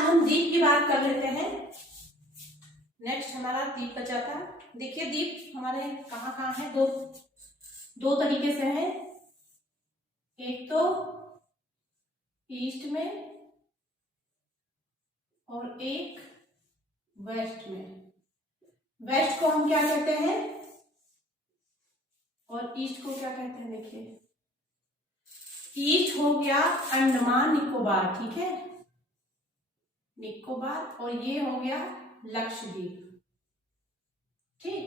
आज हम द्वीप की बात कर लेते हैं। नेक्स्ट हमारा द्वीप बचा था। देखिए द्वीप हमारे कहाँ कहाँ है, दो तरीके से है। एक तो ईस्ट में और एक वेस्ट में। वेस्ट को हम क्या कहते हैं और ईस्ट को क्या कहते हैं। देखिए ईस्ट हो गया अंडमान निकोबार, ठीक है, निकोबार, और ये हो गया लक्षद्वीप, ठीक।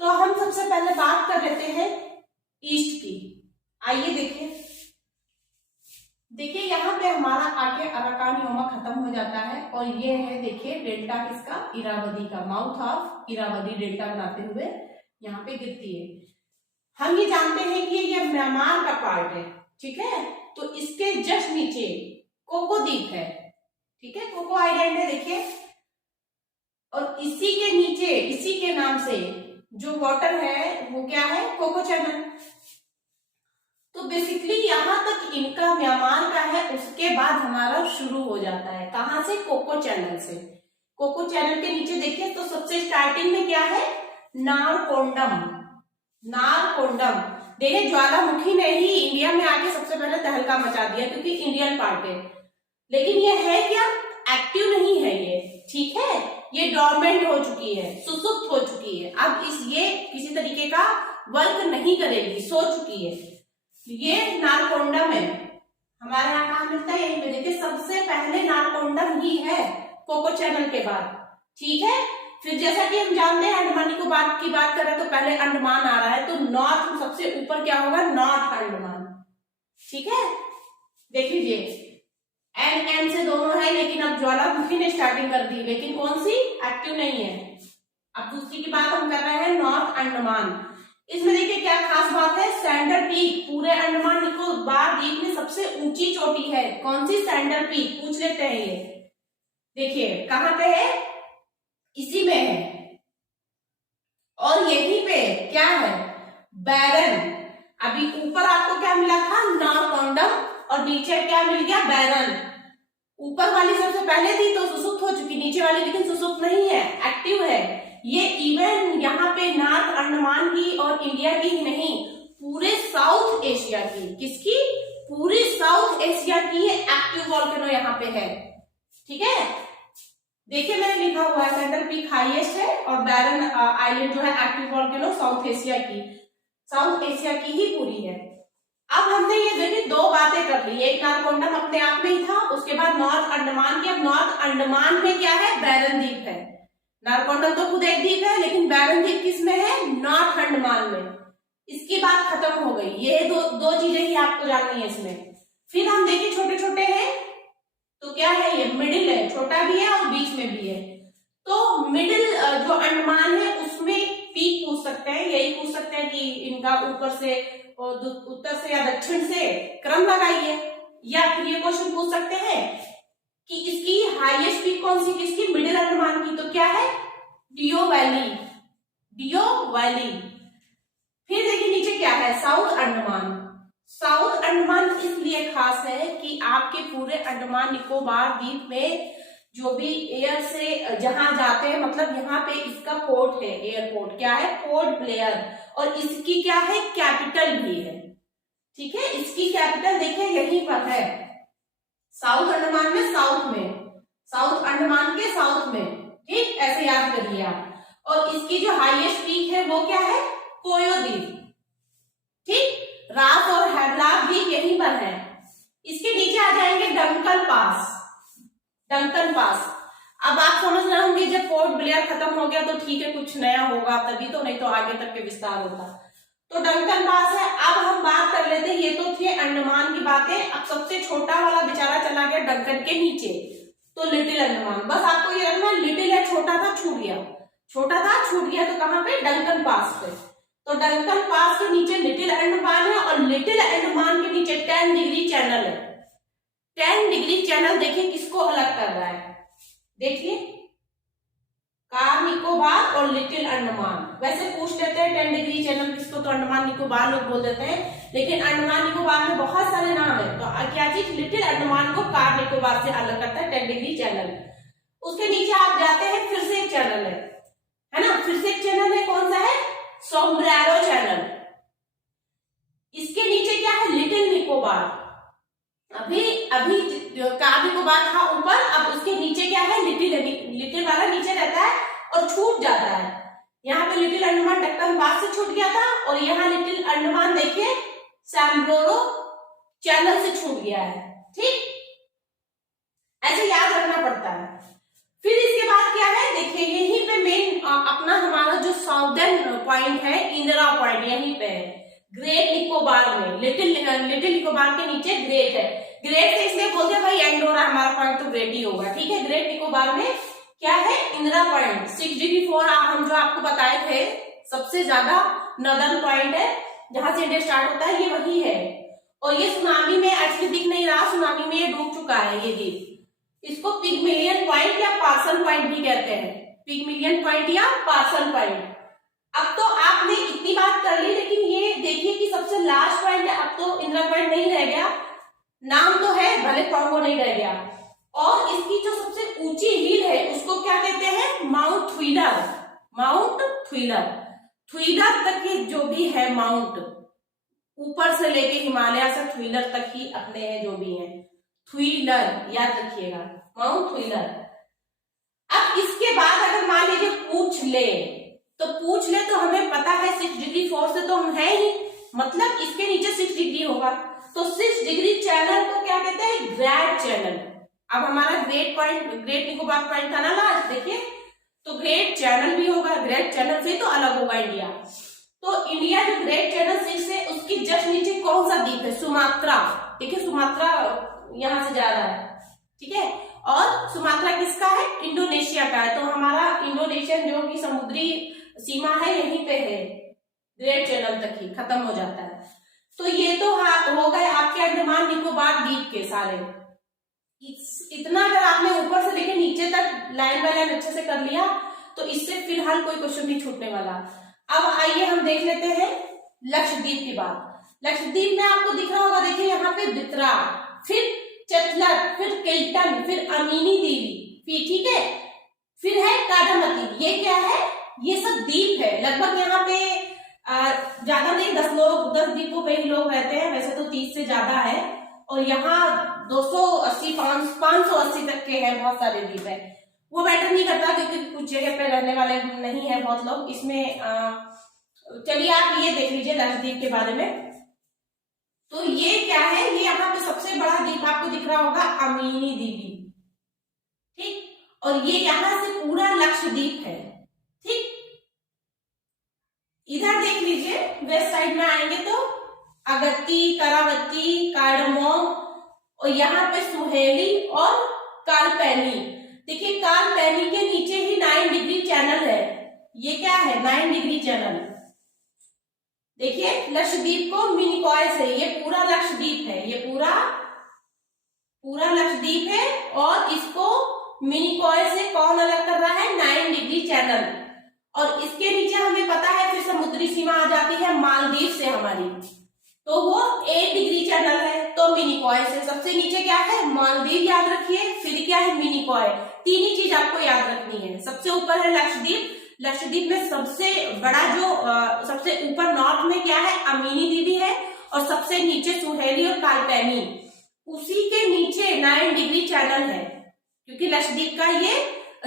तो हम सबसे पहले बात कर लेते हैं ईस्ट की। आइए देखिए यहाँ पे हमारा आके अराकान योमा खत्म हो जाता है और ये है देखिए डेल्टा किसका, इरावदी का, माउथ ऑफ इरावदी डेल्टा बनाते हुए यहाँ पे गिरती है। हम ये जानते हैं कि ये म्यांमार का पार्ट है, ठीक है। तो इसके जस्ट नीचे कोको द्वीप है, ठीक है, कोको आइलैंड है देखिए, और इसी के नीचे इसी के नाम से जो वाटर है वो क्या है, कोको चैनल। तो बेसिकली यहां तक इनका म्यांमार का है, उसके बाद हमारा शुरू हो जाता है कहां से, कोको चैनल से। कोको चैनल के नीचे देखिए तो सबसे स्टार्टिंग में क्या है, नारकोंडम। नारकोंडम देखिए ज्वालामुखी ने ही इंडिया में आके सबसे पहले तहलका मचा दिया क्योंकि इंडियन पार्ट है, लेकिन ये है क्या, एक्टिव नहीं है ये, ठीक है, ये डोरमेंट हो चुकी है, सुसुप्त हो चुकी है। अब ये किसी तरीके का वर्क नहीं करेगी, सो चुकी है। ये नारकोंडम है, हमारे यहाँ कहाँ मिलता है, यही पे देखिए सबसे पहले नारकोंडम ही है कोको चैनल के बाद, ठीक है। फिर जैसा कि हम जानते हैं अंडमान निकोबार की बात करें तो पहले अंडमान आ रहा है, तो नॉर्थ सबसे ऊपर क्या होगा, नॉर्थ अंडमान, ठीक है। देख लीजिए एन से दोनों है, लेकिन अब ज्वालामुखी ने स्टार्टिंग कर दी, लेकिन कौन सी, एक्टिव नहीं है। अब दूसरी की बात हम कर रहे हैं नॉर्थ अंडमान। इसमें देखिए क्या खास बात है, सैंडल पीक पूरे अंडमान निकोबार द्वीप में सबसे ऊंची चोटी है, कौन सी, सैंडल पीक, पूछ लेते हैं ये। देखिए कहां पे है, इसी में है, और यहीं पे क्या है, बैरन। अभी ऊपर आपको क्या मिला था, नारकोंडम, और नीचे क्या मिल गया, बैरन। ऊपर वाली सबसे पहले थी तो सुसुप्त हो चुकी, नीचे वाली लेकिन सुसुप्त नहीं है, एक्टिव है। ये इवन यहाँ पे नॉर्थ अंडमान की और इंडिया की ही नहीं, पूरे साउथ एशिया की, किसकी, पूरे साउथ एशिया की ये एक्टिव वॉल्केनो यहाँ पे है, ठीक है। देखिए मैंने लिखा हुआ है सैंडल पीक हाईएस्ट है और बैरन आइलैंड जो है एक्टिव वॉल्केनो साउथ एशिया की ही पूरी है। अब हमने ये देखिए दो बातें कर ली, एक नारकोंडम अपने आप में ही था, उसके बाद नॉर्थ अंडमान की। अब नॉर्थ अंडमान में क्या है, बैरन द्वीप है। नारकोंडम तो खुद एक द्वीप है, लेकिन बैरन द्वीप किस में है, नॉर्थ अंडमान में। इसकी बात खत्म हो गई, ये दो चीजें ही आपको जाननी है इसमें। फिर हम देखिए छोटे छोटे हैं तो क्या है, ये मिडिल है, छोटा भी है और बीच में भी है। तो मिडिल जो अंडमान है उसमें पीक पूछ सकते हैं, यही पूछ सकते हैं कि इनका ऊपर से और उत्तर से या दक्षिण से क्रम लगाइए, या फिर ये क्वेश्चन पूछ सकते हैं कि इसकी हाईएस्ट पीक कौन सी, किसकी, मिडिल अंडमान की, तो क्या है, डियो वैली, डियो वैली। फिर देखिए नीचे क्या है, साउथ अंडमान। साउथ अंडमान इसलिए खास है कि आपके पूरे अंडमान निकोबार द्वीप में जो भी एयर से जहां जाते हैं, मतलब यहाँ पे इसका पोर्ट है, एयरपोर्ट क्या है, पोर्ट ब्लेयर, और इसकी क्या है, कैपिटल भी है, ठीक है। इसकी कैपिटल देखिए यहीं पर है, साउथ अंडमान में, साउथ अंडमान के साउथ में, ठीक, ऐसे याद करिए आप। और इसकी जो हाईएस्ट पीक है वो क्या है, कोयो द्वीप, ठीक, रास और हैवलॉक द्वीप यहीं पर है। इसके नीचे आ जाएंगे डंकन पास, डंकन पास। अब आप समझ रहे होंगे जब पोर्ट ब्लेयर खत्म हो गया तो ठीक है कुछ नया होगा तभी तो, नहीं तो आगे तक के विस्तार होता। तो डंकन पास है। अब हम बात कर लेते हैं, ये तो थी अंडमान की बातें। अब सबसे छोटा वाला बेचारा चला गया डंकन के नीचे, तो लिटिल अंडमान। बस आपको ये रखना, लिटिल है, छोटा था छूट गया, छोटा था छूट गया, तो कहां पे, डंकन पास पे। तो डंकन पास के नीचे लिटिल अंडमान है, और लिटिल अंडमान के नीचे 10 डिग्री चैनल है। 10 डिग्री चैनल देखिए किसको अलग कर रहा है, देखिए कार निकोबार और लिटिल अंडमान। वैसे पूछ लेते हैं 10 डिग्री चैनल किसको, तो अंडमान निकोबार लोग बोल देते हैं, लेकिन अंडमान निकोबार में बहुत सारे नाम है। तो क्या चीज, ऐतिहासिक लिटिल अंडमान को कार निकोबार से अलग करता है 10 डिग्री चैनल। उसके नीचे आप जाते हैं, फिर से एक चैनल है ना, फिर से एक चैनल है, कौन सा है, सोम्ब्रेरो चैनल। इसके नीचे क्या है, लिटिल निकोबार। अभी कार निकोबार था ऊपर, अब उसके नीचे क्या है, लिटिल वाला नीचे रहता है और छूट जाता है। यहाँ पे लिटिल अंडमान दक्कन बाग से छूट गया था, और यहाँ लिटिल अंडमान देखिए सैम्ब्रोरो चैनल से छूट गया है। ठीक, ऐसे याद रखना पड़ता है। फिर इसके बाद क्या है, देखिए यहीं पे मेन अपना हमारा जो साउदर्न पॉइंट है, इंदिरा पॉइंट, यहीं पे है ग्रेट निकोबार में। लिटिल निकोबार के नीचे ग्रेट है। ग्रेट से इसलिए बोलते हैं भाई एंड हो रहा है हमारा पॉइंट तो ग्रेट ही होगा। ठीक है, ग्रेट निकोबार में क्या है, इंदिरा पॉइंट 6 डिग्री 4 हम जो आपको बताए थे सबसे ज्यादा नॉर्दर्न पॉइंट है, जहां से इंडिया स्टार्ट होता है, ये वही है। और ये सुनामी में एक्चुअली दिख नहीं रहा, सुनामी में ये डूब चुका है ये द्वीप। इसको पिगमिलियन पॉइंट या पार्सल पॉइंट भी कहते हैं, पिगमिलियन पॉइंट या पार्सल पॉइंट। अब तो आपने इतनी बात कर ली, लेकिन ये देखिए कि सबसे लास्ट पॉइंट है, अब तो इंदिरा पॉइंट नहीं रह गया, नाम तो है भले पर वो नहीं रह गया। और इसकी जो सबसे ऊंची हिल है उसको क्या कहते हैं, माउंट थ्विलर। माउंट थ्विलर, थ्विलर तक की जो भी है माउंट, ऊपर से लेके हिमालय से थ्विलर तक ही अपने हैं जो भी हैं, थ्विलर याद रखिएगा, माउंट थ्विलर। अब इसके बाद अगर मान लीजिए पूछ ले तो हमें पता है 6 डिग्री 4 से तो हम है ही, मतलब इसके नीचे 6 डिग्री होगा, तो 6 डिग्री चैनल को क्या कहते हैं, ग्रेट चैनल। अब हमारा ग्रेट निकोबार पॉइंट था ना लास्ट, देखिए तो ग्रेट चैनल भी होगा, ग्रेट चैनल से तो अलग होगा इंडिया। तो इंडिया जो ग्रेट चैनल 6 है उसकी जस्ट नीचे कौन सा द्वीप है, सुमात्रा। देखिए सुमात्रा यहां से जा रहा है, ठीक है, और सुमात्रा किसका है, इंडोनेशिया का है। तो हमारा इंडोनेशियन जो भी समुद्री सीमा है यहीं पे है, ग्रेट चैनल तक ही खत्म हो जाता है। तो ये तो हो गए आपके अंडमान निकोबार द्वीप के सारे। इतना अगर आपने ऊपर से लेके नीचे तक लाइन बाय लाइन अच्छे से कर लिया तो इससे फिलहाल कोई क्वेश्चन नहीं छूटने वाला। अब आइए हम देख लेते हैं लक्षद्वीप की बात। लक्षद्वीप में आपको दिख रहा होगा, देखिए यहाँ पे बित्रा, फिर चतलर, फिर किल्टन, फिर अमीनी देवी, ठीक है, फिर है कादामती। ये क्या है, ये सब द्वीप है। लगभग यहाँ पे ज्यादा नहीं, 10 द्वीपों पे ही लोग रहते हैं, वैसे तो 30 से ज्यादा है, और यहाँ 280 580 तक के हैं, बहुत सारे द्वीप है। वो मैटर नहीं करता क्योंकि कुछ जगह पे रहने वाले नहीं है बहुत लोग इसमें। चलिए आप ये देख लीजिए लक्षद्वीप के बारे में। तो ये क्या है, ये यहाँ पे सबसे बड़ा द्वीप आपको दिख रहा होगा, अमीनी देवी, ठीक, और ये यहाँ से पूरा लक्षद्वीप है। ठीक, इधर देख लीजिए वेस्ट साइड में आएंगे तो अगत्ती, करावती, कार्डमोम, और यहाँ पे सुहेली और कालपैनी। देखिए कालपैनी के नीचे ही 9 डिग्री चैनल है। ये क्या है, 9 डिग्री चैनल। देखिए लक्षद्वीप को मिनिकॉय से, ये पूरा लक्षद्वीप है, ये पूरा लक्षद्वीप है, और इसको मिनिकॉय से कौन अलग कर रहा है, 9 डिग्री चैनल। और इसके नीचे हमें पता है फिर समुद्री सीमा आ जाती है मालदीव से हमारी, तो वो 8 डिग्री चैनल है। तो मिनिकॉय से सबसे नीचे क्या है, मालदीव याद रखिए, फिर क्या है मिनिकॉय। तीन ही चीज आपको याद रखनी है। सबसे ऊपर है लक्षद्वीप, लक्षद्वीप में सबसे बड़ा जो सबसे ऊपर नॉर्थ में क्या है, अमीनी देवी है, और सबसे नीचे सुहेली और कालपैनी। उसी के नीचे 9 डिग्री चैनल है, क्योंकि लक्षद्वीप का ये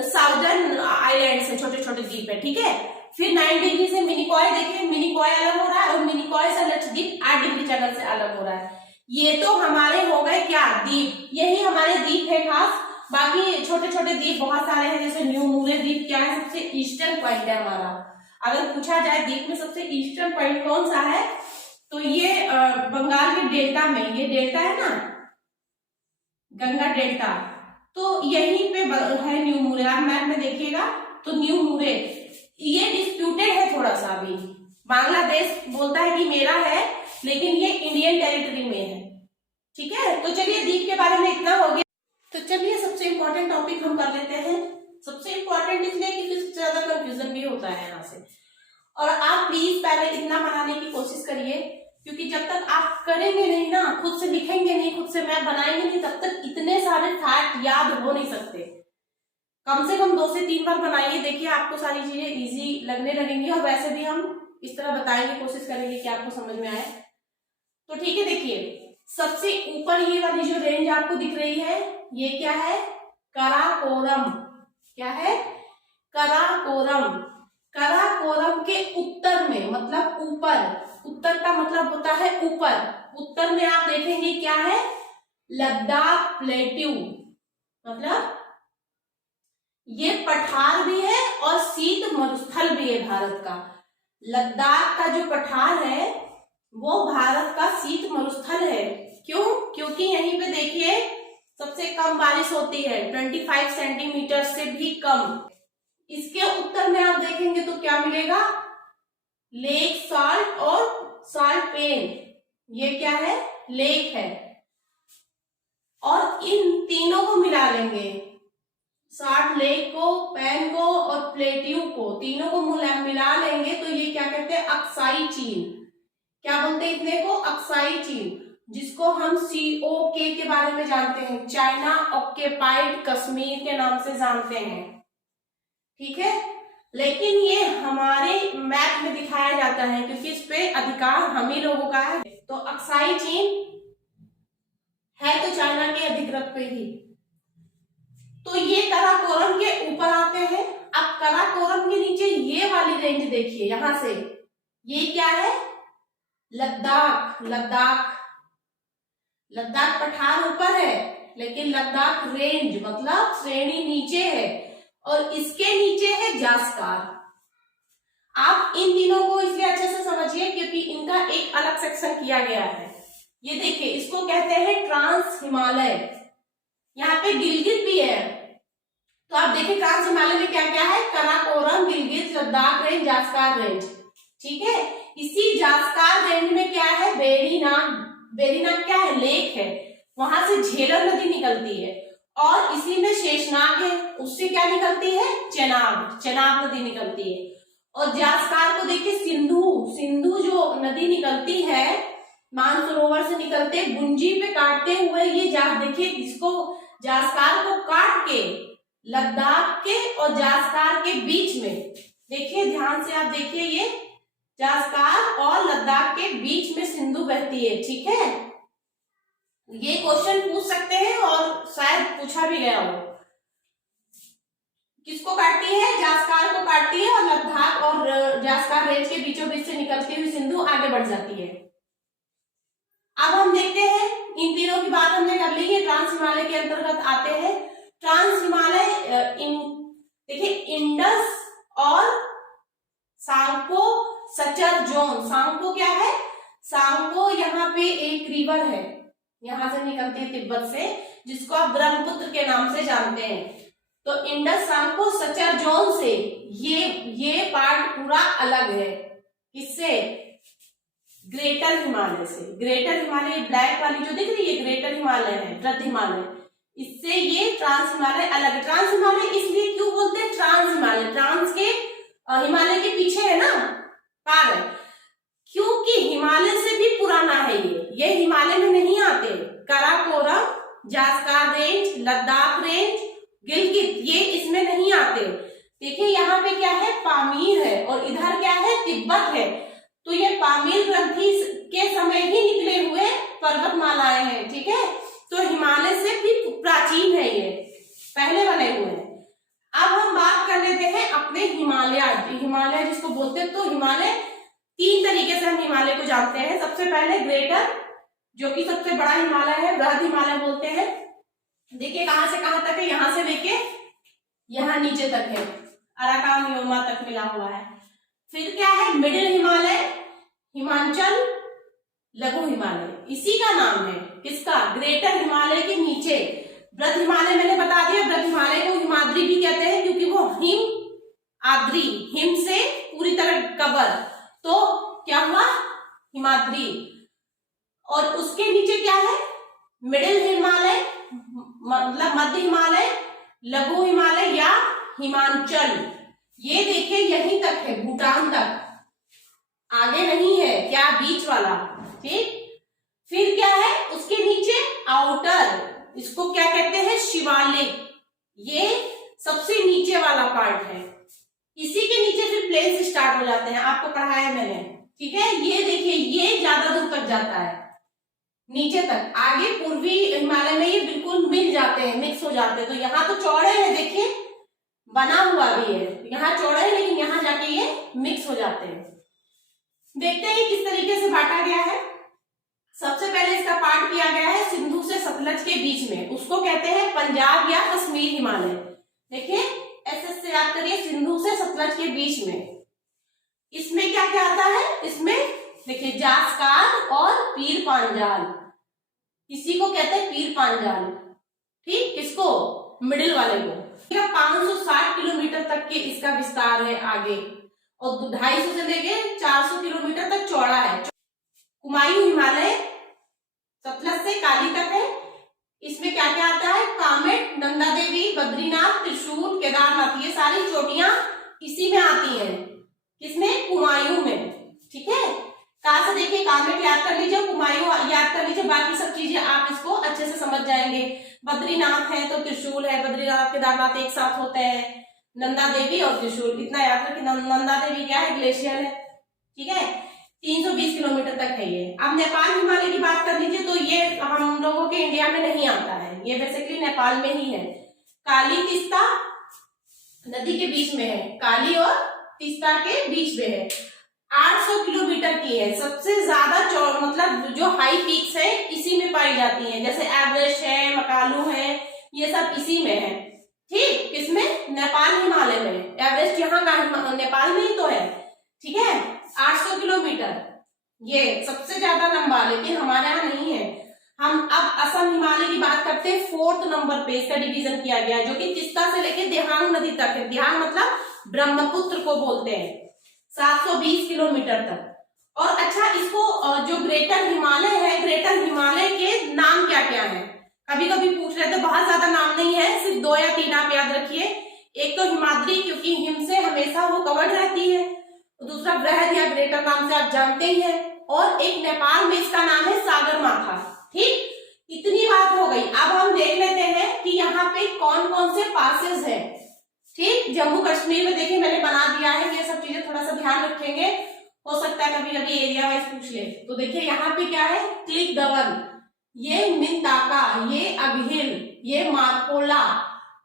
साउदर्न आइलैंड से छोटे छोटे द्वीप है, ठीक है। फिर 9 डिग्री से मिनिकॉय, देखिए मिनिकॉय अलग हो रहा है, और मिनिकॉय से लक्षद्वीप 8 डिग्री चैनल से अलग हो रहा है। ये तो हमारे हो गए क्या, द्वीप, यही हमारे द्वीप है खास। बाकी छोटे छोटे द्वीप बहुत सारे हैं, जैसे न्यू मूरे द्वीप क्या है, सबसे ईस्टर्न पॉइंट है हमारा। अगर पूछा जाए द्वीप में सबसे ईस्टर्न पॉइंट कौन सा है, तो ये बंगाल के डेल्टा में, ये डेल्टा है ना, गंगा डेल्टा, तो यहीं पे है न्यू मूरे। आप मैप में देखिएगा तो न्यू मूरे, ये डिस्प्यूटेड है थोड़ा सा। अभी बांग्लादेश बोलता है कि मेरा है, लेकिन ये इंडियन टेरिटरी में है, ठीक है। तो चलिए द्वीप के बारे में इतना हो गया। तो चलिए सबसे इम्पोर्टेंट टॉपिक हम कर लेते हैं। सबसे इम्पोर्टेंट इसलिए कि फिर ज्यादा कंफ्यूजन भी होता है यहाँ से। और आप प्लीज पहले इतना बनाने की कोशिश करिए क्योंकि जब तक आप करेंगे नहीं ना, खुद से लिखेंगे नहीं, खुद से मैप बनाएंगे नहीं, तब तक इतने सारे फैक्ट याद हो नहीं सकते। कम से कम 2 से 3 बार बनाइए, देखिए आपको सारी चीजें इजी लगने लगेंगी। और वैसे भी हम इस तरह बताएंगे, कोशिश करेंगे कि आपको समझ में आए। तो ठीक है, देखिए सबसे ऊपर ये वाली जो रेंज आपको दिख रही है, ये क्या है? कराकोरम। क्या है? कराकोरम। कराकोरम के उत्तर में, मतलब ऊपर, उत्तर का मतलब होता है ऊपर, उत्तर में आप देखेंगे क्या है? लद्दाख प्लेट्यू। मतलब ये पठार भी है और शीत मरुस्थल भी है भारत का। लद्दाख का जो पठार है वो भारत का शीत मरुस्थल है। क्यों? क्योंकि यहीं पे देखिए सबसे कम बारिश होती है, 25 सेंटीमीटर से भी कम। इसके उत्तर में आप देखेंगे तो क्या मिलेगा? लेक साल्ट और साल्ट पेन। ये क्या है? लेक है। और इन तीनों को मिला लेंगे, साल्ट लेक को, पेन को और प्लेट्यू को, तीनों को मिला लेंगे तो ये क्या कहते हैं? अक्साई चीन। क्या बोलते हैं इतने को? अक्साई चीन, जिसको हम COK के बारे में जानते हैं, चाइना ऑक्यूपाइड कश्मीर के नाम से जानते हैं। ठीक है, लेकिन ये हमारे मैप में दिखाया जाता है क्योंकि इस पे अधिकार हम ही लोगों का है। तो अक्साई चीन है तो चाइना के अधिकृत पे ही। तो ये कराकोरम के ऊपर आते हैं। अब कराकोरम के नीचे ये वाली रेंज देखिए, यहां से ये क्या है? लद्दाख। लद्दाख, लद्दाख पठार ऊपर है लेकिन लद्दाख रेंज मतलब श्रेणी नीचे है, और इसके नीचे है जास्कार। आप इन तीनों को इसलिए अच्छे से समझिए क्योंकि इनका एक अलग सेक्शन किया गया है। ये देखिए, इसको कहते हैं ट्रांस हिमालय। यहाँ पे गिलगित भी है, तो आप देखिए ट्रांस हिमालय में क्या क्या है? Karakoram, Gilgit, Ladakh range, Zanskar range. ठीक है, इसी जास्कार रेंज में क्या है? बेरीनाग। बेरीनाग क्या है? लेक है, वहां से झेलम नदी निकलती है। और इसी में शेषनाग है, उससे क्या निकलती है? चेनाब। चेनाब नदी निकलती है। और जास्कार को देखिए, सिंधु। सिंधु जो नदी निकलती है मानसरोवर से निकलते गुंजी पे काटते हुए, ये देखिए इसको जास्कार को काट के लद्दाख के और जास्कार के बीच में, देखिए ध्यान से आप देखिए, ये जास्कार और लद्दाख के बीच में सिंधु बहती है। ठीक है, ये क्वेश्चन पूछ सकते हैं और शायद पूछा भी गया हो। किसको काटती है? जास्कार को काटती है और लद्दाख और जास्कार रेंज के बीचों बीच से निकलती हुई सिंधु आगे बढ़ जाती है। अब हम देखते हैं, इन तीनों की बात हमने कर ली है, ट्रांस हिमालय के अंतर्गत आते हैं। ट्रांस हिमालय देखिए इंडस और सांगपो सचर जोन। सांगपो क्या है? सांगपो यहाँ पे एक रिवर है, यहां से निकलती है तिब्बत से, जिसको आप ब्रह्मपुत्र के नाम से जानते हैं। तो इंडस सांगपो सचर जोन से ये पार्ट पूरा अलग है। किससे? ग्रेटर हिमालय से। ग्रेटर हिमालय ब्लैक वाली जो दिख रही है ग्रेटर हिमालय है, वृद्ध हिमालय, इससे ये ट्रांस हिमालय अलग है। ट्रांस हिमालय इसलिए क्यों बोलते हैं ट्रांस हिमालय? ट्रांस के हिमालय के पीछे है ना, पार है, क्योंकि हिमालय से भी पुराना है ये हिमालय में नहीं आते। कराकोरम, जास्कार रेंज, लद्दाख रेंज, गिलगित, ये इसमें नहीं आते। देखिए यहाँ पे क्या है? पामीर है, और इधर क्या है? तिब्बत है। तो ये पामीर ग्रंथि के समय ही निकले हुए पर्वतमालाएं हैं। ठीक है, तो हिमालय से भी प्राचीन है, ये पहले बने हुए हैं। अब हम बात कर लेते हैं अपने हिमालय। हिमालय जिसको बोलते हैं, तो हिमालय 3 तरीके से हम हिमालय को जानते हैं। सबसे पहले ग्रेटर, जो कि सबसे बड़ा हिमालय है, बृहद हिमालय बोलते हैं। देखिए कहां से कहां तक है, यहां से लेके यहां नीचे तक है, अराकान योमा तक मिला हुआ है। फिर क्या है? मिडिल हिमालय, हिमाचल, लघु हिमालय, इसी का नाम है किसका? ग्रेटर हिमालय के नीचे वृहद हिमालय मैंने बता दिया। वृहद हिमालय को हिमाद्री भी कहते हैं क्योंकि वो हिम आद्री, हिम से पूरी तरह कवर, तो क्या हुआ? हिमाद्री। और उसके नीचे क्या है? मिडिल हिमालय मतलब मध्य हिमालय, लघु हिमालय या हिमांचल। ये देखिए यहीं तक है, भूटान तक, आगे नहीं है। क्या? बीच वाला। ठीक। फिर क्या है उसके नीचे आउटर, इसको क्या कहते हैं शिवालिक, ये सबसे नीचे वाला पार्ट है। इसी के नीचे फिर प्लेन्स स्टार्ट हो जाते हैं, आपको पढ़ाया मैंने, ठीक है। ये देखिए ये ज्यादा दूर तक जाता है नीचे तक, आगे पूर्वी हिमालय में ये बिल्कुल मिल जाते हैं, मिक्स हो जाते हैं। तो यहाँ तो चौड़े हैं, देखिए बना हुआ भी है, यहाँ चौड़े है लेकिन यहाँ जाके ये मिक्स हो जाते हैं। देखते हैं किस तरीके से बांटा गया है। सबसे पहले इसका पार्ट किया गया है सिंधु से सतलज के बीच में, उसको कहते हैं पंजाब या कश्मीर हिमालय। देखिए ऐसे से याद करिए, सिंधु से सतलज के बीच में। इसमें क्या क्या आता है, इसमें देखिए जास्कार और पीर पांजाल, इसी को कहते हैं पीर पांजाल, ठीक। किसको, मिडिल वाले को। 560 किलोमीटर तक के इसका विस्तार है आगे, और 250 से लेके 400 किलोमीटर तक चौड़ा है। कुमायूं हिमालय सतलज से काली तक है। इसमें क्या क्या आता है, कामेट, नंदा देवी, बद्रीनाथ, त्रिशूल, केदारनाथ, ये सारी चोटियां इसी में आती हैं। किसमें, कुमायूं में, ठीक है। कहां से देखिए, कामेट याद कर लीजिए, कुमायूं याद कर लीजिए, बाकी सब चीजें आप इसको अच्छे से समझ जाएंगे। बद्रीनाथ है तो त्रिशूल है, बद्रीनाथ केदारनाथ एक साथ होते हैं, नंदा देवी और त्रिशूल, इतना याद रखिए। नंदा देवी क्या है, ग्लेशियर है, ठीक है। 320 किलोमीटर तक है ये। अब नेपाल हिमालय की बात कर लीजिए, तो ये हम लोगों के इंडिया में नहीं आता है, ये बेसिकली नेपाल में ही है। काली तीस्ता नदी के बीच में है, काली और तीस्ता के बीच में है। 800 किलोमीटर की है, सबसे ज्यादा मतलब जो हाई पीक्स है इसी में पाई जाती है, जैसे एवरेस्ट है, मकालू है, ये सब इसी में है, ठीक। किसमें, नेपाल हिमालय में। एवरेस्ट यहाँ का नेपाल में ही तो है, ठीक है। 800 किलोमीटर ये सबसे ज्यादा लंबा, लेकिन हमारे यहाँ नहीं है। हम अब असम हिमालय की बात करते हैं, 4th नंबर पे इसका डिवीजन किया गया, जो कि तिस्ता से लेके देहांग नदी तक है। देहांग मतलब ब्रह्मपुत्र को बोलते हैं, 720 किलोमीटर तक। और अच्छा, इसको जो ग्रेटर हिमालय है, ग्रेटर हिमालय के नाम क्या क्या है, कभी कभी पूछ रहे थे, बहुत ज्यादा नाम नहीं है, सिर्फ 2 या 3 आप याद रखिए। एक तो हिमाद्री, क्योंकि हिम से हमेशा वो कवर्ड रहती है, दूसरा बृहद या ग्रेटर नाम से आप जानते ही हैं, और एक नेपाल में इसका नाम है सागरमाथा, ठीक। इतनी बात हो गई। अब हम देख लेते हैं कि यहाँ पे कौन कौन से पासेस हैं, ठीक। जम्मू कश्मीर में देखिए मैंने बना दिया है, ये सब चीजें थोड़ा सा ध्यान रखेंगे, हो सकता है कभी कभी एरिया वाइज पूछ ले। तो देखिए यहाँ पे क्या है, क्लिक दवन, ये मिंदाका, ये अभिल, ये मारकोला।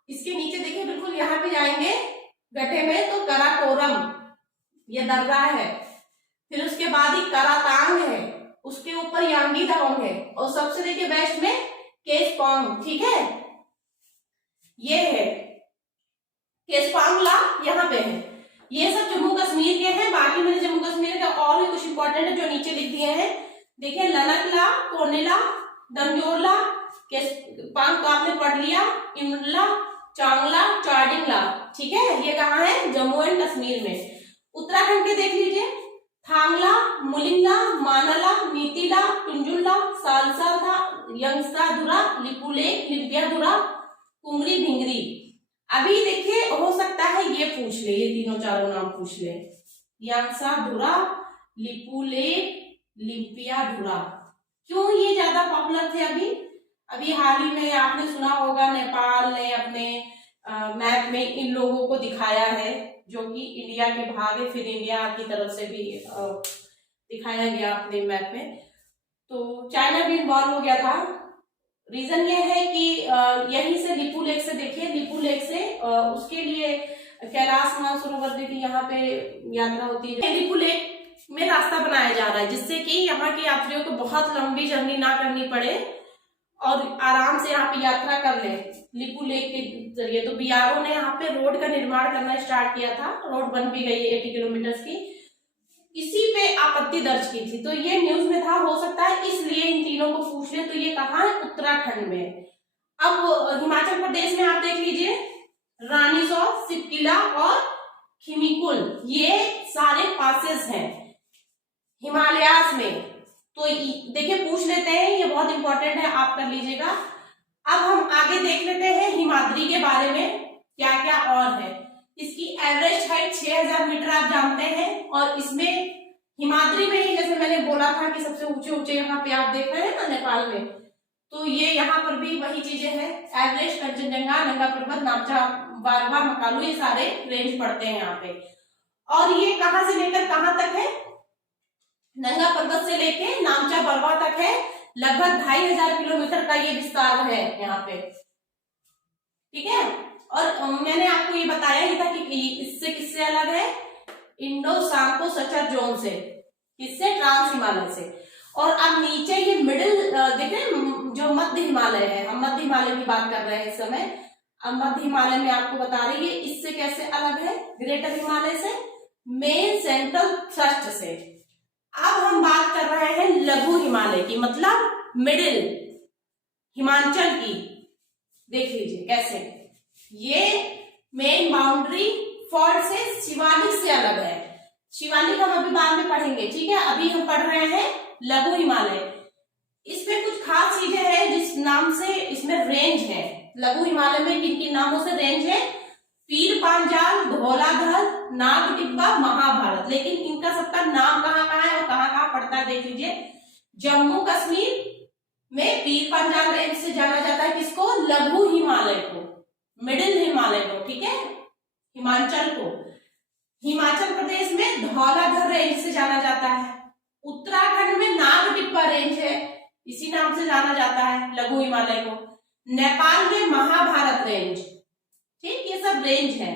इसके नीचे देखिए बिल्कुल यहाँ पे जाएंगे गठे में तो कराकोरम, ये दर्रा है। फिर उसके बाद ही करातांग है, उसके ऊपर यांगी दांग है, और सबसे देखिए वेस्ट में केसपांग, ठीक है। ये है केसपांगला, यहाँ पे है। ये सब जम्मू कश्मीर के हैं। बाकी मैंने जम्मू कश्मीर के और भी कुछ इंपॉर्टेंट है जो नीचे लिख दिए हैं। देखिए लनकला, कोनेला, दंजोला, केसपांग तो आपने पढ़ लिया, इमला, चांगला, चार्डिंगला, ठीक है। ये कहाँ है, जम्मू एंड कश्मीर में। उत्तराखंड के देख लीजिए, थांगला, मुलिंगला, मानला, नीतिला, पिंजुला, सालसा, यंगस्ताधुरा, लिपुलेक, लिप्याधुरा, कुंगरी, भिंगरी। अभी देखिए हो सकता है ये पूछ ले, ये तीनों चारों नाम पूछ ले, यंगस्ताधुरा, लिपुलेक, लिप्याधुरा। क्यों ये ज्यादा पॉपुलर थे अभी हाल ही में आपने सुना होगा, नेपाल ने अपने मैप में इन लोगों को दिखाया है, जो कि इंडिया के भाग है, फिर इंडिया की तरफ से भी दिखाया गया अपने मैप में। तो चाइना भी इन्वॉल्व हो गया था। रीजन ये है कि यहीं से लिपू लेक से, देखिए लिपू लेक से उसके लिए कैलाश मानसरोवर देखिए यहाँ पे यात्रा होती है। लिपू लेक में रास्ता बनाया जा रहा है, जिससे कि यहाँ के यात्रियों को बहुत लंबी जर्नी ना करनी पड़े और आराम से यहाँ पे यात्रा कर ले लिपू लेक के जरिए। तो बीआरओ ने यहाँ पे रोड का निर्माण करना स्टार्ट किया था, रोड बन भी गई है 80 किलोमीटर की। इसी पे आपत्ति दर्ज की थी, तो ये न्यूज में था, हो सकता है इसलिए इन तीनों को पूछ ले। तो ये कहाँ है, उत्तराखंड में। अब हिमाचल प्रदेश में आप देख लीजिए, रानीसौर, सिपकिला और खिमिकुल, ये सारे पासेस हैं हिमालयाज में। तो देखिए पूछ लेते हैं, ये बहुत इंपॉर्टेंट है, आप कर लीजिएगा। अब हम आगे देख लेते हैं हिमाद्री के बारे में क्या क्या और है। इसकी एवरेज हाइट 6000 मीटर आप जानते हैं, और इसमें हिमाद्री में ही जैसे मैंने बोला था कि सबसे ऊंचे ऊंचे यहाँ पे आप देख रहे हैं ना नेपाल में, तो ये यहाँ पर भी वही चीजें हैं। एवरेस्ट, कंचनजंगा, नंगा पर्वत, नामचा, बारवा, मकालू, ये सारे रेंज पड़ते हैं यहाँ पे। और ये कहाँ से लेकर कहाँ तक है? नंगा पर्वत से लेके नामचा बरवा तक है। लगभग 2500 किलोमीटर का ये विस्तार है यहाँ पे, ठीक है। और मैंने आपको ये बताया ही था कि इससे किससे अलग है? इंडो सांको सचर जोन से, किससे? ट्रांस हिमालय से। और अब नीचे ये मिडिल देखें, जो मध्य हिमालय है, हम मध्य हिमालय की बात कर रहे हैं इस समय। अब मध्य हिमालय में आपको बता रही है इससे कैसे अलग है ग्रेटर हिमालय से, मेन सेंट्रल थ्रस्ट से। अब हम बात कर रहे हैं लघु हिमालय की, मतलब मिडिल हिमाचल की। देख लीजिए कैसे ये मेन बाउंड्री फॉल्ट से, शिवालिक से अलग है। शिवालिक हम अभी बाद में पढ़ेंगे, ठीक है। अभी हम पढ़ रहे हैं लघु हिमालय। इसमें कुछ खास चीजें हैं जिस नाम से इसमें रेंज है। लघु हिमालय में किन किन नामों से रेंज है? पीर पांजाल, धौलाधर, नाग टिब्बा, महाभारत। लेकिन इनका सबका नाम कहाँ कहाँ है और कहाँ कहाँ पड़ता है देख लीजिए। जम्मू कश्मीर में पीर पांजाल रेंज से जाना जाता है किसको? लघु हिमालय को, मिडिल हिमालय को, ठीक है, हिमाचल को। हिमाचल प्रदेश में धौलाधर रेंज से जाना जाता है। उत्तराखंड में नाग टिब्बा रेंज है, इसी नाम से जाना जाता है लघु हिमालय को। नेपाल में महाभारत रेंज, ठीक, ये सब रेंज है।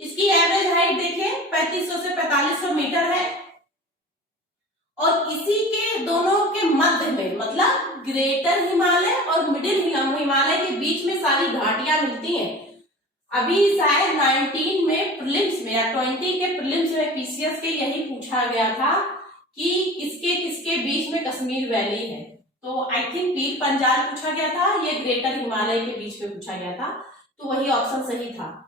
इसकी एवरेज हाइट देखिए 3500 से 4500 मीटर है। और इसी के दोनों के मध्य में, मतलब ग्रेटर हिमालय और मिडिल हिमालय के बीच में सारी घाटियां मिलती हैं। अभी शायद 19 में प्रीलिम्स में या 20 के प्रीलिम्स में पीसीएस के यही पूछा गया था कि किसके किसके बीच में कश्मीर वैली है। तो आई थिंक पीर पंजाल पूछा गया था, ये ग्रेटर हिमालय के बीच में पूछा गया था, तो वही ऑप्शन सही था।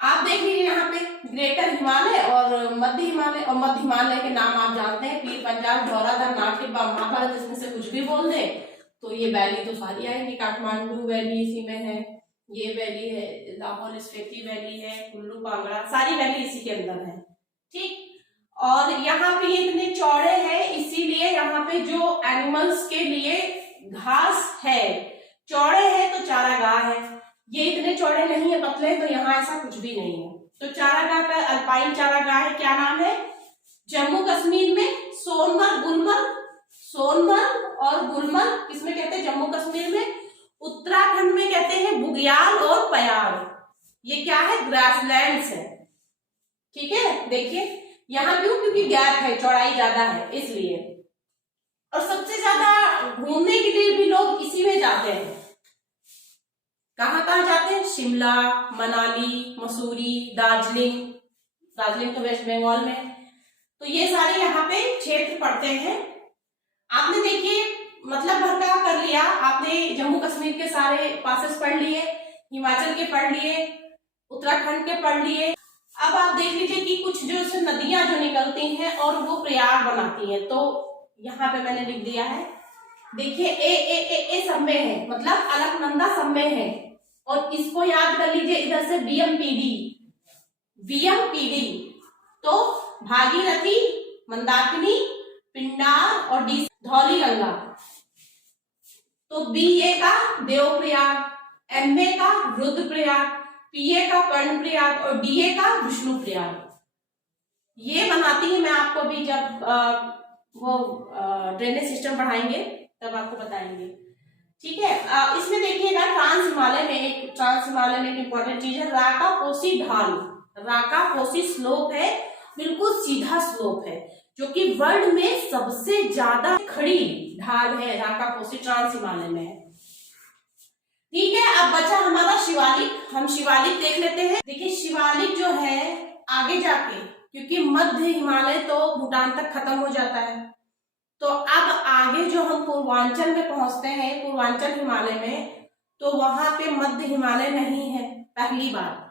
आप देख लीजिए यहाँ पे ग्रेटर हिमालय और मध्य हिमालय, और मध्य हिमालय के नाम आप जानते हैं, पीर पंजाल, धौलाधर, नाग टिब्बा, महाभारत। इसमें से कुछ भी बोल दे तो ये वैली तो सारी आएंगी। काठमांडू वैली इसी में है, ये वैली है, लाहौल स्फीति वैली है, कुल्लू कांगड़ा, सारी वैली इसी के अंदर है, ठीक। और यहाँ पे ये इतने चौड़े हैं इसीलिए यहाँ पे जो एनिमल्स के लिए घास है, चौड़े है तो चारागाह है। ये इतने चौड़े नहीं है, पतले, तो यहाँ ऐसा कुछ भी नहीं है। तो चारागाह का अल्पाइन चारागाह है, क्या नाम है? जम्मू कश्मीर में सोनमर्ग, गुलमर्ग, सोनमर्ग और गुलमर्ग किसमें कहते हैं? जम्मू कश्मीर में। उत्तराखंड में कहते हैं बुग्याल और पयार। ये क्या है? ग्रासलैंड्स है, ठीक है। देखिए यहाँ क्यों? क्योंकि गैप है, चौड़ाई ज्यादा है इसलिए। और सबसे ज्यादा घूमने के लिए भी लोग इसी में जाते हैं। कहाँ कहाँ जाते हैं? शिमला, मनाली, मसूरी, दार्जिलिंग। दार्जिलिंग तो वेस्ट बंगाल में। तो ये सारे यहाँ पे क्षेत्र पड़ते हैं। आपने देखिए मतलब भर का कर लिया, आपने जम्मू कश्मीर के सारे पासेस पढ़ लिए, हिमाचल के पढ़ लिए, उत्तराखंड के पढ़ लिए। अब आप देख लीजिए कि कुछ जो नदियां जो निकलती हैं और वो प्रयाग बनाती हैं। तो यहाँ पे मैंने लिख दिया है, देखिए ए सब में है, मतलब अलकनंदा सब में है। और इसको याद कर लीजिए इधर से बीएमपीडी, बीएमपीडी तो भागीरथी, मंदाकिनी, पिंडार और डी धौली गंगा। तो बीए का देवप्रयाग, एमए का रुद्रप्रयाग, पीए का कर्णप्रयाग और डीए का विष्णुप्रयाग। ये बनाती है, मैं आपको अभी जब वो ड्रेनेज सिस्टम पढ़ाएंगे तब आपको बताएंगे, ठीक है। इसमें देखिएगा ट्रांस हिमालय में एक इंपॉर्टेंट चीज है, राकापोसी ढाल। राकापोसी स्लोप है, बिल्कुल सीधा स्लोप है, जो कि वर्ल्ड में सबसे ज्यादा खड़ी ढाल है। राकापोसी ट्रांस हिमालय में है, ठीक है। अब बचा हमारा शिवालिक, हम शिवालिक देख लेते हैं। देखिए शिवालिक जो है आगे जाके, क्योंकि मध्य हिमालय तो भूटान तक खत्म हो जाता है, तो अब आगे जो हम पूर्वांचल में पहुंचते हैं, पूर्वांचल हिमालय में, तो वहां पे मध्य हिमालय नहीं है। पहली बार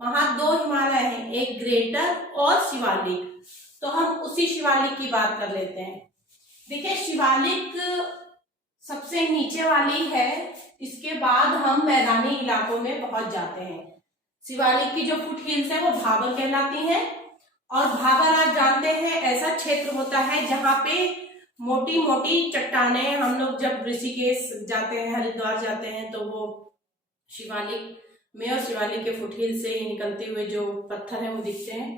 वहां 2 हिमालय हैं, एक ग्रेटर और शिवालिक। तो हम उसी शिवालिक की बात कर लेते हैं। देखिए शिवालिक सबसे नीचे वाली है, इसके बाद हम मैदानी इलाकों में पहुंच जाते हैं। शिवालिक की जो फुट हिल्स है वो भाबर कहलाती हैं, और भाबर आप जानते हैं ऐसा क्षेत्र होता है जहाँ पे मोटी मोटी चट्टानें, हम लोग जब ऋषिकेश जाते हैं, हरिद्वार जाते हैं, तो वो शिवालिक में और शिवालिक के फुटहिल से ही निकलते हुए जो पत्थर है वो दिखते हैं।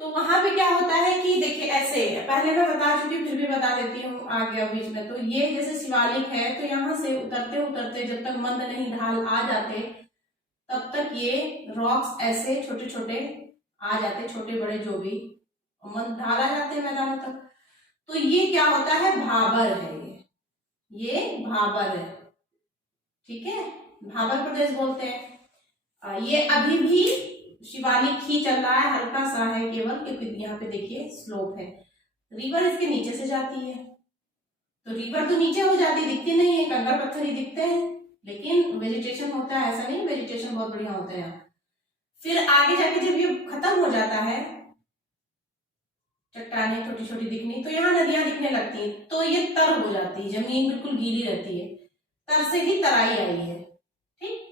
तो वहां पे क्या होता है कि देखिए ऐसे, पहले मैं बता चुकी फिर भी बता देती हूँ आगे बीच में। तो ये जैसे शिवालिक है, तो यहाँ से उतरते उतरते जब तक मंद नहीं ढाल आ जाते तब तक ये रॉक्स ऐसे छोटे छोटे आ जाते, छोटे बड़े जो भी, मंद ढाल आ जाते हैं मैदान तक। तो ये क्या होता है, भाबर है, ये भाबर है, ठीक है, भाबर प्रदेश बोलते हैं। ये अभी भी शिवालिक ही चल रहा है, हल्का सा है केवल, क्योंकि यहाँ पे देखिए स्लोप है, रिवर इसके नीचे से जाती है। तो रिवर तो नीचे हो जाती, दिखती नहीं है, कंकड़ पत्थर ही दिखते हैं, लेकिन वेजिटेशन होता है, ऐसा नहीं, वेजिटेशन बहुत बढ़िया होता है। फिर आगे जाके जब ये खत्म हो जाता है, चट्टानें छोटी छोटी दिखनी, तो यहाँ नदियां दिखने लगती हैं, तो ये तर हो जाती है, जमीन बिल्कुल गीली रहती है, तर से ही तराई आई है। ठीक,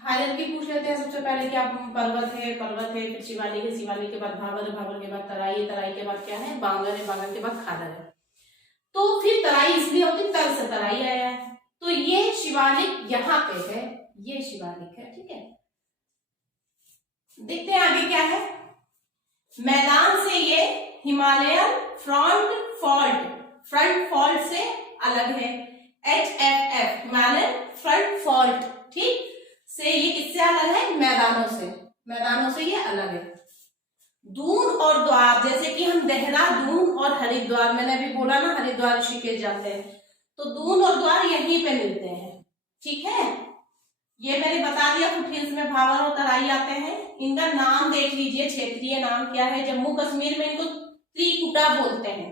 हायरकी पूछ लेते हैं सबसे पहले कि आप पर्वत है, पर्वत है, फिर शिवालिक है, शिवालिक के बाद भाबर है, भाबर के बाद तराई है, तराई के बाद क्या है, बांगर है, बांगर के बाद खादर है। तो फिर तराई इसलिए होती, तर से तराई आया है। तो ये शिवालिक यहाँ पे है, ये शिवालिक है, ठीक है। देखते हैं आगे क्या है। मैदान से ये हिमालयन फ्रंट फॉल्ट से अलग है, HFF हिमालयन फ्रंट फॉल्ट, ठीक, से ये किससे अलग है, मैदानों से ये अलग है। दून और द्वार, जैसे कि हम देहरादून और हरिद्वार, मैंने अभी बोला ना हरिद्वार ऋषिकेश जाते हैं, तो दून और द्वार यहीं पे मिलते हैं, ठीक है। ये मैंने बता दिया, फुटहिल्स में भाबर और तराई आते हैं। इनका नाम देख लीजिए, क्षेत्रीय नाम क्या है। जम्मू कश्मीर में इनको त्रिकुटा बोलते हैं,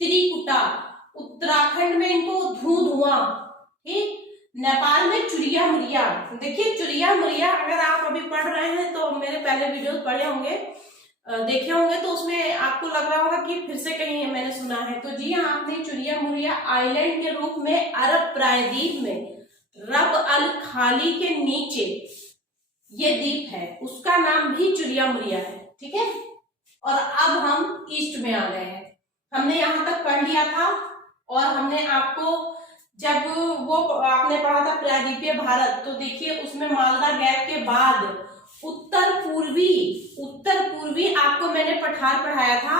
त्रिकुटा। उत्तराखंड में इनको धुआं, ठीक। नेपाल में चुरिया मुरिया। देखिए चुरिया मुरिया, अगर आप अभी पढ़ रहे हैं तो मेरे पहले वीडियोस पढ़े होंगे, देखे होंगे, तो उसमें आपको लग रहा होगा कि फिर से कहीं मैंने सुना है। तो जी हाँ, आपने चुरिया मुरिया आइलैंड के रूप में अरब प्रायद्वीप में रब अल खाली के नीचे ये द्वीप है, उसका नाम भी चुरिया मुरिया है, ठीक है। और अब हम ईस्ट में आ गए हैं। हमने यहां तक पढ़ लिया था, और हमने आपको जब वो आपने पढ़ा था प्रायद्वीपीय भारत, तो देखिए उसमें मालदा गैप के बाद उत्तर पूर्वी आपको मैंने पठार पढ़ाया था,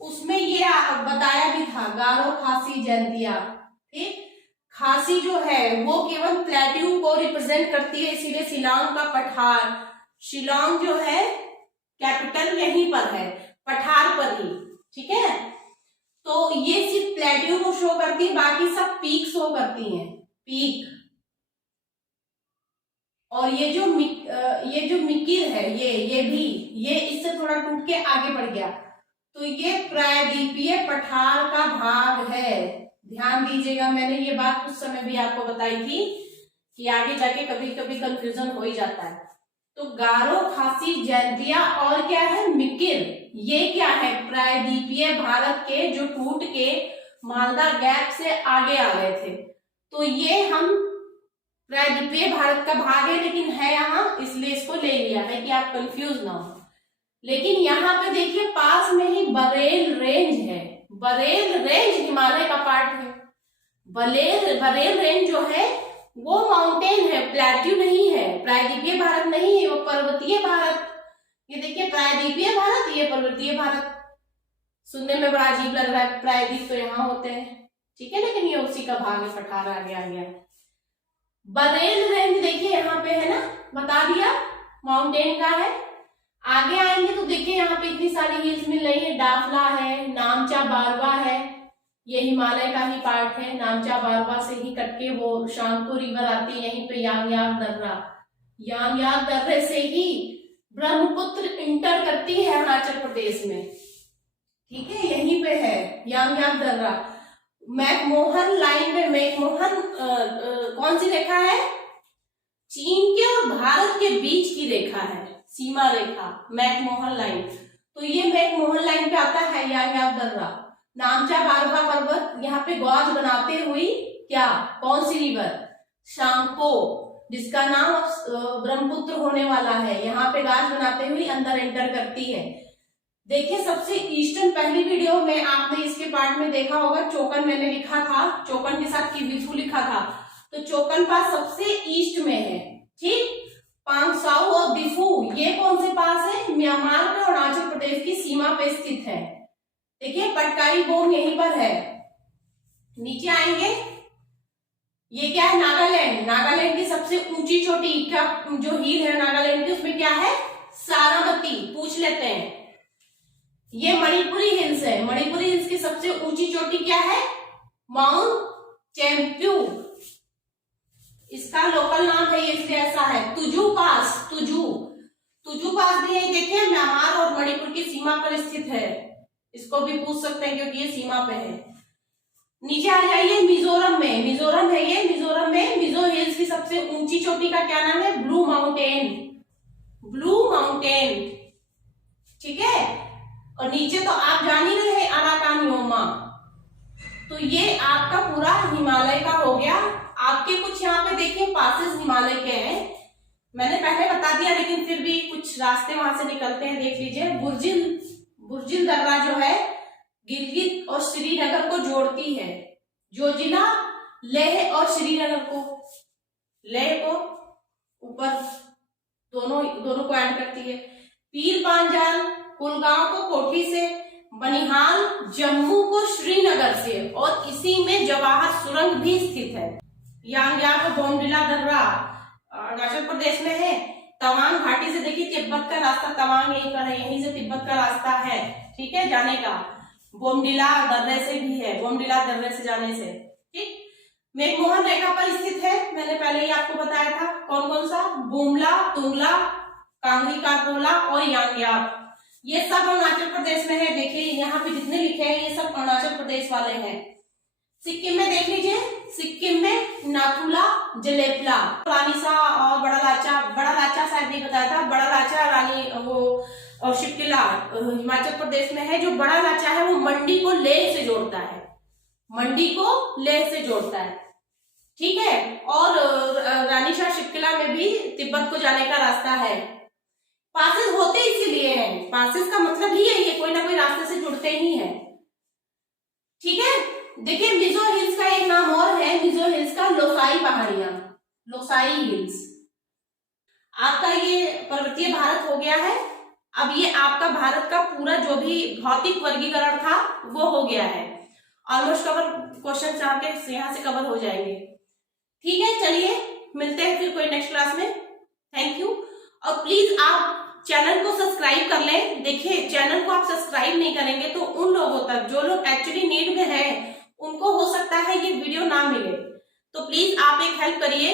उसमें ये बताया भी था, गारो खासी जैंतिया, ठीक। खासी जो है वो केवल प्लेट्यू को रिप्रेजेंट करती है, इसीलिए शिलांग का पठार, शिलांग जो है कैपिटल यहीं पर है, पठार पर ही, ठीक है। तो ये सिर्फ प्लेट्यू को शो करती है, बाकी सब पीक शो करती हैं, पीक। और ये जो मिकिर है, ये इससे थोड़ा टूट के आगे बढ़ गया, तो ये प्रायद्वीपीय पठार का भाग है। ध्यान दीजिएगा, मैंने ये बात कुछ समय भी आपको बताई थी कि आगे जाके कभी कभी कंफ्यूजन हो ही जाता है। तो गारो खासी जैंतिया और क्या है, मिकिर, ये क्या है, प्रायद्वीपीय भारत के जो टूट के मालदा गैप से आगे आ गए थे। तो ये हम प्रायद्वीपीय भारत का भाग है, लेकिन है यहाँ, इसलिए इसको ले लिया है कि आप कंफ्यूज ना हो। लेकिन यहाँ पे देखिए पास में ही बरेल रेंज है, बरेल रेंज हिमालय का पार्ट है। बरेल रेंज जो है वो माउंटेन है, प्लेट्यू नहीं है, प्रायद्वीपीय भारत नहीं है, वो पर्वतीय भारत। ये देखिए प्रायद्वीपीय भारत, ये पर्वतीय भारत। सुनने में बड़ा अजीब लग रहा है, प्रायद्वीप तो यहाँ होते हैं, ठीक है, लेकिन ये उसी का भाग है, पठार आगे आ गया। बरेल रेंज देखिए यहाँ पे है ना, बता दिया माउंटेन का है। आगे आएंगे तो देखिए यहाँ पे इतनी सारी हिल्स मिल रही है, डाफला है, नामचा बारवा है, ये हिमालय का ही पार्ट है। नामचा बारवा से ही कट के वो शांगपो रिवर आती है, यहीं पे यांगयाक दर्रा, यांगयाक दर्रे से ही ब्रह्मपुत्र इंटर करती है अरुणाचल प्रदेश में, ठीक है, यहीं पे है यांगयाक दर्रा। मैकमोहन लाइन में, मैकमोहन कौन सी रेखा है, चीन के और भारत के बीच की रेखा है, सीमा रेखा, मैकमोहन लाइन। तो ये मैकमोहन लाइन पे आता है यांगयाक दर्रा। नामचा बारवा पर्वत यहाँ पे गौज बनाते हुई क्या, कौन सी रिवर, शांगपो, जिसका नाम ब्रह्मपुत्र होने वाला है, यहाँ पे गाज बनाते हुए अंदर एंटर करती है। देखिए सबसे ईस्टर्न, पहली वीडियो में आपने इसके पार्ट में देखा होगा, चोकन मैंने लिखा था, चोकन के साथ किविथु लिखा था, तो चोकन पास सबसे ईस्ट में है, ठीक। पांगसाउ और दिफू ये कौन से पास है, म्यांमार में अरुणाचल प्रदेश की सीमा पे स्थित है। देखिए पटकाई बोम यहीं पर है। नीचे आएंगे, ये क्या है, नागालैंड, नागालैंड की सबसे ऊंची चोटी क्या जो हिल है नागालैंड की, उसमें क्या है, सारामती, पूछ लेते हैं। ये मणिपुरी हिल्स है, मणिपुरी हिल्स की सबसे ऊंची चोटी क्या है, माउंट चैंप्यू, इसका लोकल नाम है ये इसलिए ऐसा है। तुजू पास, तुजू पास भी है, देखिए म्यांमार और मणिपुर की सीमा पर स्थित है, इसको भी पूछ सकते हैं क्योंकि ये सीमा पे है। नीचे आ जाइए, मिजोरम में, मिजोरम है ये, मिजोरम में मिजो हिल्स की सबसे ऊंची चोटी का क्या नाम है, ब्लू माउंटेन, ब्लू माउंटेन, ठीक है। और नीचे तो आप जान ही रहे हैं, अराकान योमा, तो ये आपका पूरा हिमालय का हो गया। आपके कुछ यहाँ पे देखिए पासेस हिमालय के हैं, मैंने पहले बता दिया लेकिन फिर भी कुछ रास्ते वहां से निकलते हैं, देख लीजिए। बुर्जिल दर्रा जो है गिलगित और श्रीनगर को जोड़ती है, जो जिला लेह और श्रीनगर को, लेह को ऊपर दोनों को ऐड करती है। पीर पांजाल कुलगांव को कोठी से, बनिहाल जम्मू को श्रीनगर से, और इसी में जवाहर सुरंग भी स्थित है। यांग्यार बोमडिला दर्रा अरुणाचल प्रदेश में है। तवांग घाटी से देखिए तिब्बत का रास्ता, तवांग यहीं पर है, यहीं से तिब्बत का रास्ता है, ठीक है, जाने का। बोमडिला दर्रे से भी है, बोमडिला दर्रे से जाने से, ठीक। मैकमोहन रेखा पर स्थित है, मैंने पहले ही आपको बताया था, कौन कौन सा, बुमला, तुंगला, कांगरी काकोला और यांग्यार, ये सब अरुणाचल प्रदेश में है। देखिए यहाँ पे जितने लिखे हैं ये सब अरुणाचल प्रदेश वाले हैं। सिक्किम में देख लीजिए, सिक्किम में नाथुला, जलेपला, रानीसा और बड़ा लाचा शायद नहीं बताया था, बड़ा लाचा रानी वो और शिपकिला हिमाचल प्रदेश में है। जो बड़ा लाचा है वो मंडी को लेह से जोड़ता है, मंडी को लेह से जोड़ता है, ठीक है। और रानीसा शिपकिला में भी तिब्बत को जाने का रास्ता है। पासेस होते इसीलिए हैं, पासेस का मतलब ही है ये कोई ना कोई रास्ते से जुड़ते ही हैं, ठीक है। देखिए मिजो हिल्स का एक नाम और है, मिजो हिल्स का लोसाई पहाड़ियां, लोसाई हिल्स। आपका ये पर्वतीय भारत हो गया है। अब ये आपका भारत का पूरा जो भी भौतिक वर्गीकरण था वो हो गया है। ऑलमोस्ट कवर क्वेश्चन आपके यहाँ से कवर हो जाएंगे, ठीक है। चलिए मिलते हैं फिर कोई नेक्स्ट क्लास में, थैंक यू। और प्लीज आप चैनल को सब्सक्राइब कर लें। देखिए चैनल को आप सब्सक्राइब नहीं करेंगे तो उन लोगों तक जो लोग एक्चुअली नीड में हैं उनको हो सकता है ये वीडियो ना मिले, तो प्लीज आप एक हेल्प करिए।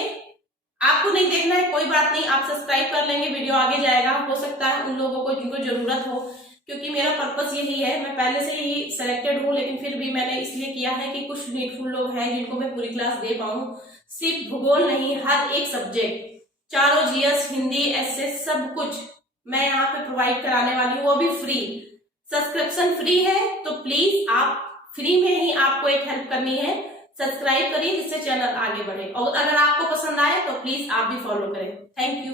आपको नहीं देखना है कोई बात नहीं, आप सब्सक्राइब कर लेंगे, वीडियो आगे जाएगा। हो सकता है उन लोगों को जिनको जरूरत हो, क्योंकि मेरा पर्पस यही है, मैं पहले से ही सिलेक्टेड हूँ लेकिन फिर भी मैंने इसलिए किया है कि कुछ नीडफुल लोग हैं जिनको मैं पूरी क्लास दे पाऊँ। सिर्फ भूगोल नहीं, हर एक सब्जेक्ट, चारों जीएस, हिंदी, एसएस, सब कुछ मैं यहाँ पे प्रोवाइड कराने वाली हूँ, वो भी फ्री। सब्सक्रिप्शन फ्री है, तो प्लीज आप फ्री में ही आपको एक हेल्प करनी है, सब्सक्राइब करिए जिससे चैनल आगे बढ़े। और अगर आपको पसंद आए तो प्लीज आप भी फॉलो करें। Thank you.